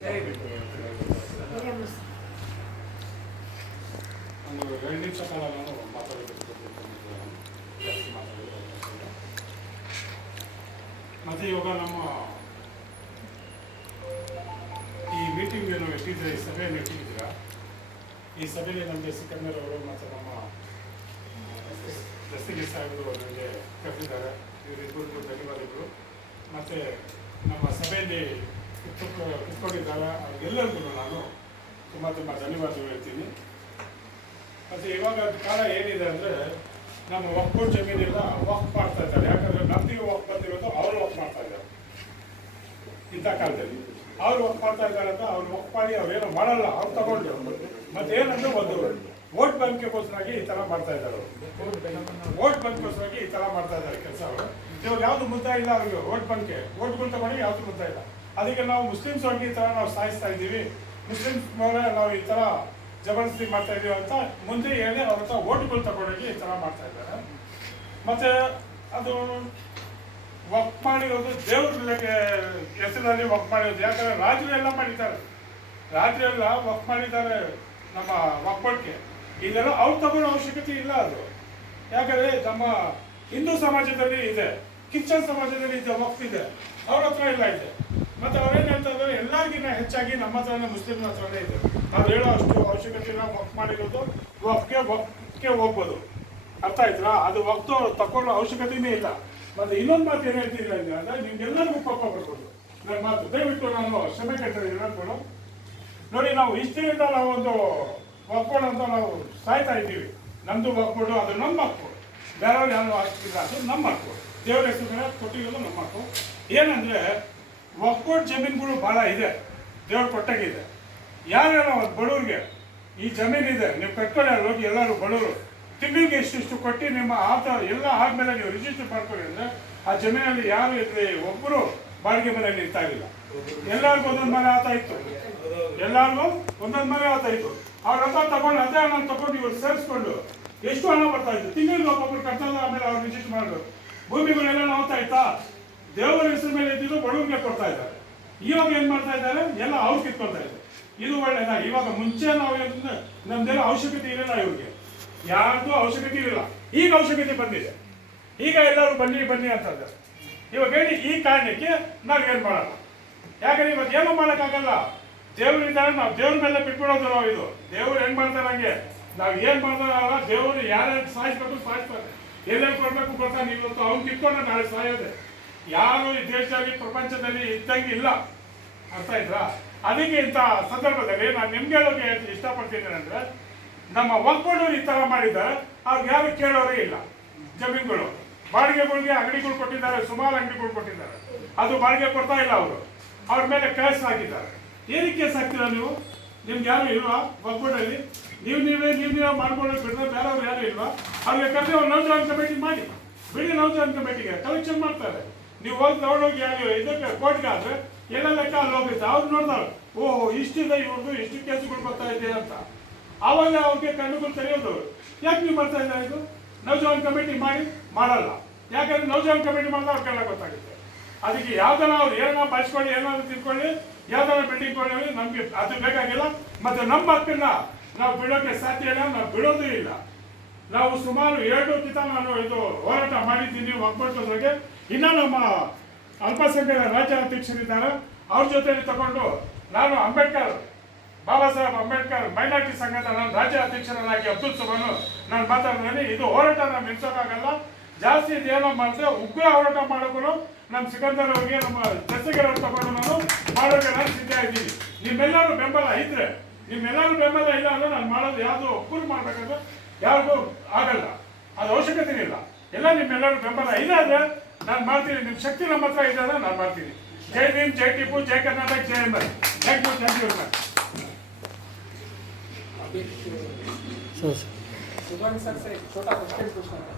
ಒಂದು 2 ನಿಮಿಷ ಕಾಲ ನಾನು ಮಾತಾಡಬೇಕು. ಮತ್ತು ಇವಾಗ ನಮ್ಮ ಈ ಮೀಟಿಂಗ್ ಏನು ಇಟ್ಟಿದ್ರೆ, ಈ ಸಭೆಯನ್ನು ಇಟ್ಟಿದ್ದೀರ, ಈ ಸಭೆಯಲ್ಲಿ ನಮಗೆ ಸಿಕಂದರ್ ಅವರು ಮತ್ತು ನಮ್ಮ ದಸ್ತಗಿರಿ ಸಾಹೇಬರು ನನಗೆ ಕರೆದಿದ್ದಾರೆ. ಇವರಿಬ್ಬರಿಗೂ ಧನ್ಯವಾದಗಳು. ಮತ್ತು ನಮ್ಮ ಸಭೆಯಲ್ಲಿ ಕುತ್ಕೊಂಡಿದ್ದಾರೆ ಅವ್ರಿಗೆಲ್ಲರಿಗೂ ನಾನು ತುಂಬ ಧನ್ಯವಾದಗಳು ಹೇಳ್ತೀನಿ. ಮತ್ತು ಇವಾಗ ಕಾಲ ಏನಿದೆ ಅಂದರೆ, ನಮ್ಮ ವಕ್ಫ್ ಜಮೀನೆಲ್ಲ ವಕ್ಫ್ ಮಾಡ್ತಾ ಇದ್ದಾರೆ. ಯಾಕಂದರೆ ನಮಗೆ ವಕ್ಫ್ ಬಂದಿರೋದು ಅವರು ವಕ್ಫ್ ಮಾಡ್ತಾ ಇದ್ದಾರೆ. ಇಂಥ ಕಾಲದಲ್ಲಿ ಅವರು ವಕ್ಫ್ ಮಾಡ್ತಾ ಇದ್ದಾರೆ ಅಂತ ಅವ್ರು ವಕ್ಫ್ ಮಾಡಿ ಅವ್ರೇನೋ ಮಾಡಲ್ಲ, ಅವ್ರು ತಗೊಂಡು ಮತ್ತೆ ಏನಂದ್ರೆ ಒಂದು ವೋಟ್ ಬ್ಯಾಂಕ್ಗೋಸ್ಕರಾಗಿ ಈ ಥರ ಮಾಡ್ತಾ ಇದ್ದಾರೆ. ವೋಟ್ ಬ್ಯಾಂಕ್ಗೋಸ್ಕರಾಗಿ ಈ ಥರ ಮಾಡ್ತಾ ಇದ್ದಾರೆ ಕೆಲಸ. ಅವರು ಇವಾಗ ಯಾವುದು ಮುದ್ದ ಇಲ್ಲ ಅವ್ರಿಗೆ, ವೋಟ್ಗಳು ತಗೊಂಡು ಯಾವುದು ಮುದ್ದ ಇಲ್ಲ. ಅದಕ್ಕೆ ನಾವು ಮುಸ್ಲಿಮ್ಸ್ ಅವ್ರಿಗೆ ಈ ಥರ ನಾವು ಸಾಯಿಸ್ತಾ ಇದ್ದೀವಿ, ಮುಸ್ಲಿಮ್ಸ್ ಮೇಲೆ ನಾವು ಈ ಥರ ಜಬರ್ದಸ್ತಿ ಮಾಡ್ತಾ ಇದೀವಿ ಅಂತ ಮುಂದೆ ಹೇಳಿ ಅವ್ರ ಹತ್ರ ಓಟ್ಗಳು ತಗೊಂಡೋಗಿ ಈ ಥರ ಮಾಡ್ತಾ ಇದ್ದಾರೆ. ಮತ್ತೆ ಅದು ವಕ್ಫ್ ಮಾಡಿರೋದು ದೇವ್ರ ಹೆಸರಲ್ಲಿ ವಕ್ಫ್ ಮಾಡಿರೋದು. ಯಾಕಂದ್ರೆ ರಾಜರೆಲ್ಲ ಮಾಡಿದ್ದಾರೆ, ರಾಜರೆಲ್ಲ ವಕ್ಫ್ ಮಾಡಿದ್ದಾರೆ ನಮ್ಮ ವಕ್ಫಕ್ಕೆ. ಇದೆಲ್ಲ ಅವ್ರು ತಗೊಳ್ಳೋ ಅವಶ್ಯಕತೆ ಇಲ್ಲ. ಅದು ಯಾಕಂದ್ರೆ ನಮ್ಮ ಹಿಂದೂ ಸಮಾಜದಲ್ಲಿ ಇದೆ, ಕ್ರಿಶ್ಚಿಯನ್ ಸಮಾಜದಲ್ಲಿ ಇದೆ, ವಕ್ಫ್ ಇದೆ, ಅವ್ರ ಹತ್ರ ಇಲ್ಲ ಇದೆ. ಮತ್ತೆ ಅವ್ರೇನು ಹೇಳ್ತಾ ಇದ್ದಾರೆ, ಎಲ್ಲರಿಗಿಂತ ಹೆಚ್ಚಾಗಿ ನಮ್ಮ ಹತ್ರನೇ ಮುಸ್ಲಿಮ್ ಹತ್ರನೇ ಇದೆ. ನಾವು ಹೇಳೋ ಅಷ್ಟು ಅವಶ್ಯಕತೆ ಇಲ್ಲ. ವಕ್ಫ್ ಮಾಡಿರೋದು ವಕ್ಫ್ಗೆ ಹೋಗ್ಬೋದು, ಅರ್ಥ ಆಯ್ತಾ? ಅದು ವಕ್ಫ್ ತಗೊಳ್ಳೋ ಅವಶ್ಯಕತೆಯೇ ಇಲ್ಲ. ಮತ್ತೆ ಇನ್ನೊಂದು ಮಾತು ಏನು ಹೇಳ್ತಿಲ್ಲ ಅಂದರೆ, ನಿಮ್ಗೆಲ್ಲರಿಗೂ ಕೋಪ ಬರ್ಬೋದು ನನ್ನ ಮಾತು. ದಯವಿಟ್ಟು ನಾನು ಕ್ಷಮೆ ಕೇಳ್ತಿದ್ದೀನಿ ಹೇಳ್ಕೊಂಡು. ನೋಡಿ, ನಾವು ಇಷ್ಟರಿಂದ ನಾವು ಒಂದು ವಕ್ಫ್ ಅಂತ ನಾವು ಸಾಯ್ತಾ ಇದ್ದೀವಿ. ನಮ್ಮದು ವಕ್ಫ್, ಅದು ನಮ್ಮ ಹಕ್ಕು, ಬೇರೆಯವ್ರು ಯಾರು ಆಗ್ತಿಲ್ಲ, ಅದು ನಮ್ಮ ಹಕ್ಕು. ದೇವರ ಹೆಸರು ಮೇಲೆ ಕೊಟ್ಟಿರೋದು ನಮ್ಮ ಹಕ್ಕು. ಏನಂದರೆ, ವಕ್ಫ್ ಜಮೀನುಗಳು ಭಾಳ ಇದೆ, ದೇವ್ರ ಕೊಟ್ಟಾಗಿದೆ. ಯಾರ್ಯಾರ ಬಡವ್ರಿಗೆ ಈ ಜಮೀನಿದೆ, ನೀವು ಕಟ್ಕೊಳ್ಳಿ, ಅಲ್ಲಿ ಹೋಗಿ ಎಲ್ಲರೂ ಬಡವರು ತಿಂಗಳಿಗೆ ಇಷ್ಟು ಕೊಟ್ಟು ನಿಮ್ಮ ಎಲ್ಲ ಆದಮೇಲೆ ನೀವು ರಿಜಿಸ್ಟರ್ ಮಾಡ್ಕೊಳ್ಳಿ ಅಂದರೆ, ಆ ಜಮೀನಲ್ಲಿ ಯಾರು ಇದ್ರೆ ಒಬ್ಬರು ಬಾಡಿಗೆ ಮನೆ ನಿಲ್ತಾ ಇಲ್ಲ. ಎಲ್ಲರಿಗೂ ಒಂದೊಂದು ಮನೆ ಆತ ಇತ್ತು, ಎಲ್ಲರಿಗೂ ಒಂದೊಂದು ಮನೆ ಆತ ಇತ್ತು. ಅವ್ರ ಹತ್ರ ತಗೊಂಡು ಅದೇ ಹಣ ತಗೊಂಡು ಇವ್ರು ಸೇರಿಸ್ಕೊಂಡು ಎಷ್ಟು ಹಣ ಬರ್ತಾ ಇತ್ತು ತಿಂಗಳಿಗೆ. ಒಬ್ಬೊಬ್ರು ಕಟ್ಟದ ಆಮೇಲೆ ಅವ್ರು ರಿಜಿಸ್ಟರ್ ಮಾಡೋದು. ಭೂಮಿಗಳೆಲ್ಲ ನೋಡ್ತಾ ಇತ್ತಾ, ದೇವರ ಹೆಸರು ಮೇಲೆ ಇದ್ದಿದ್ದು ಬಡವರಿಗೆ ಕೊಡ್ತಾ ಇದ್ದಾರೆ. ಇವಾಗ ಏನ್ ಮಾಡ್ತಾ ಇದ್ದಾರೆ, ಎಲ್ಲ ಅವ್ರು ಕಿತ್ಕೊಳ್ತಾ ಇದ್ದಾರೆ. ಇದು ಒಳ್ಳೆಯದ? ಇವಾಗ ಮುಂಚೆ ನಾವು ನಮ್ದೆಲ್ಲ ಅವಶ್ಯಕತೆ ಇರಲಿಲ್ಲ, ಇವ್ರಿಗೆ ಯಾರ್ದು ಅವಶ್ಯಕತೆ ಇರಲಿಲ್ಲ. ಈಗ ಅವಶ್ಯಕತೆ ಬಂದಿದೆ, ಈಗ ಎಲ್ಲರೂ ಬನ್ನಿ ಬನ್ನಿ ಅಂತ ಇದ್ದಾರೆ. ಇವಾಗ ಹೇಳಿ, ಈ ಕಾರಣಕ್ಕೆ ನಾವು ಏನು ಮಾಡೋಣ? ಯಾಕಂದ್ರೆ ಇವಾಗ ಏನೂ ಮಾಡೋಕ್ಕಾಗಲ್ಲ. ದೇವರಿದ್ದಾರೆ, ನಾವು ದೇವ್ರ ಮೇಲೆ ಬಿಟ್ಬಿಡೋದು. ನಾವು ಇದು ದೇವ್ರು ಹೆಂಗ್ ಮಾಡ್ತಾರೆ ಹಂಗೆ ನಾವು ಏನು ಮಾಡ್ತಾರಲ್ಲ. ದೇವರು ಯಾರ್ಯಾರು ಸಾಯಿಸ್ಬೇಕು ಸಾಯಿಸ್ತಾರೆ, ಎಲ್ಲೆಲ್ಲಿ ಕೊಡ್ಬೇಕು ಕೊಡ್ತಾನೆ. ಇವತ್ತು ಅವ್ನು ಕಿತ್ಕೊಂಡು ನಾಳೆ ಸಾಯೋದೆ. ಯಾರು ಈ ದೇಶದಲ್ಲಿ ಪ್ರಪಂಚದಲ್ಲಿ ಇದ್ದಂಗೆ ಇಲ್ಲ, ಅರ್ಥ ಆಯ್ತಾ? ಅದಕ್ಕೆ ಇಂಥ ಸಂದರ್ಭದಲ್ಲಿ ನಾನು ನಿಮ್ಗೆ ಹೇಳೋಕೆ ಇಷ್ಟಪಡ್ತೀನಿ ಅಂದರೆ, ನಮ್ಮ ವಕ್ಫ್ಗಳು ಈ ಥರ ಮಾಡಿದ್ದಾರೆ, ಅವ್ರಿಗೆ ಯಾರು ಕೇಳೋರೇ ಇಲ್ಲ. ಜಮೀನುಗಳು ಬಾಡಿಗೆಗಳಿಗೆ ಅಂಗಡಿಗಳು ಕೊಟ್ಟಿದ್ದಾರೆ, ಸುಮಾರು ಅಂಗಡಿಗಳು ಕೊಟ್ಟಿದ್ದಾರೆ, ಅದು ಬಾಡಿಗೆ ಕೊಡ್ತಾ ಇಲ್ಲ. ಅವರು ಅವ್ರ ಮೇಲೆ ಕೇಸ್ ಹಾಕಿದ್ದಾರೆ. ಏನಕ್ಕೆ ಕೇಸ್ ಹಾಕ್ತೀರಾ ನೀವು? ನಿಮ್ಗೆ ಯಾರು ಇಲ್ವಾ ವಕ್ಫ್ಗಳಲ್ಲಿ? ನೀವೇ ಮಾಡ್ಕೊಂಡು ಬಿಟ್ಟರೆ ಬೇರೆಯವ್ರು ಯಾರು ಇಲ್ವಾ? ಅವ್ರಿಗೆ ಕರೆದು ಒಂದು ನೌಜವಾನ್ ಕಮಿಟಿ ಮಾಡಿ ಬಿಡಿ. ನೌಜವಾನ್ ಕಮಿಟಿಗೆ ಕಲೆಕ್ಷನ್ ಮಾಡ್ತಾರೆ. ನೀವು ಹೋಗಿ ತಗೊಂಡೋಗಿ ಯಾರು ಇದಕ್ಕೆ ಕೋರ್ಟ್ಗೆ ಆದರೆ ಎಲ್ಲ ಲೆಕ್ಕ ಅಲ್ಲಿ ಹೋಗುತ್ತೆ. ಅವ್ರು ನೋಡ್ತಾರೆ, ಓಹೋ ಇಷ್ಟಿದೆ ಇವ್ರದ್ದು, ಇಷ್ಟು ಕೇಸುಗಳು ಬರ್ತಾ ಇದೆ ಅಂತ. ಆವಾಗ ಅವ್ರಿಗೆ ಕಣ್ಣುಗಳು ತೆರೆಯೋದು. ಯಾಕೆ ನೀವು ಮಾಡ್ತಾ ಇದ್ದಾರೆ? ಇದು ನೌಜವಾನ್ ಕಮಿಟಿ ಮಾಡಲ್ಲ. ಯಾಕಂದ್ರೆ ನೌಜವಾನ್ ಕಮಿಟಿ ಮಾಡಿದ್ರೆ ಅವ್ರಿಗೆಲ್ಲ ಗೊತ್ತಾಗುತ್ತೆ. ಅದಕ್ಕೆ ಯಾವ್ದಾರ ಅವ್ರು ಏನೋ ಬಳಸ್ಕೊಳ್ಳಿ, ಏನಾದ್ರು ತಿಳ್ಕೊಳ್ಳಿ, ಯಾವ್ದಾರ ಬಿಲ್ಡಿಂಗ್ ಕೊಳ್ಳಿ, ನಮ್ಗೆ ಅದು ಬೇಕಾಗಿಲ್ಲ. ಮತ್ತೆ ನಮ್ಮ ಹಕ್ಕನ್ನ ನಾವು ಬಿಡೋಕೆ ಸಾಧ್ಯ ಇಲ್ಲ, ನಾವು ಬಿಡೋದು ಇಲ್ಲ. ನಾವು ಸುಮಾರು 2 ಕಿತ ನಾನು ಇದು ಹೋರಾಟ ಮಾಡಿದ್ದೀನಿ ವಕ್ಫ್ ಬಗ್ಗೆ. ಇನ್ನು ನಮ್ಮ ಅಲ್ಪಸಂಖ್ಯಾತ ರಾಜ್ಯ ಅಧ್ಯಕ್ಷರಿದ್ದಾರೆ, ಅವ್ರ ಜೊತೆಲಿ ತಗೊಂಡು ನಾನು ಬಾಬಾ ಸಾಹೇಬ್ ಅಂಬೇಡ್ಕರ್ ಮೈನಾರಿಟಿ ಸಂಘದ ನಾನು ರಾಜ್ಯ ಅಧ್ಯಕ್ಷರನ್ನಾಗಿ ಅಬ್ದುಲ್ ಸಭಾನು ನಾನು ಮಾತಾಡಿದ್ದೀನಿ. ಇದು ಹೋರಾಟ ನಾವು ನಿಲ್ಸೋಕ್ಕಾಗಲ್ಲ. ಜಾಸ್ತಿ ಇದೇನೋ ಮಾಡಿದ್ರೆ ಉಗ್ರ ಹೋರಾಟ ಮಾಡೋಕ್ಕೂ ನಮ್ಮ ಸಿಕಂದರ್ ಅವರಿಗೆ, ನಮ್ಮ ದಸ್ತಗಿರವ್ರು ತಗೊಂಡು ನಾನು ಮಾಡೋಕೆ ನಾನು ಸಿದ್ಧ ಇದ್ದೀನಿ. ನಿಮ್ಮೆಲ್ಲರೂ ಬೆಂಬಲ ಇದ್ರೆ, ನಿಮ್ಮೆಲ್ಲರೂ ಬೆಂಬಲ ಇಲ್ಲ ಅಂದ್ರೆ ನಾನು ಮಾಡೋದು ಯಾವುದು ಒಬ್ಬರು ಮಾಡ್ಬೇಕಂದ್ರೆ ಯಾರಿಗೂ ಆಗಲ್ಲ, ಅದು ಅವಶ್ಯಕತೆ ಇಲ್ಲ. ಎಲ್ಲ ನಿಮ್ಮೆಲ್ಲರೂ ಬೆಂಬಲ ಇದೆ ಅಂದರೆ ನಾನು ಮಾಡ್ತೀನಿ. ನಿಮ್ಮ ಶಕ್ತಿ ನಮ್ಮ ಹತ್ರ ಇದೆ ಅಂದರೆ ನಾನು ಮಾಡ್ತೀನಿ. ಜೈ ಭೀಮ್, ಜೈ ಟಿಪ್ಪು, ಜೈ ಕರ್ನಾಟಕ, ಜೈ M L. Thank you very much. सुबह सर से छोटा क्वेश्चन पूछना था।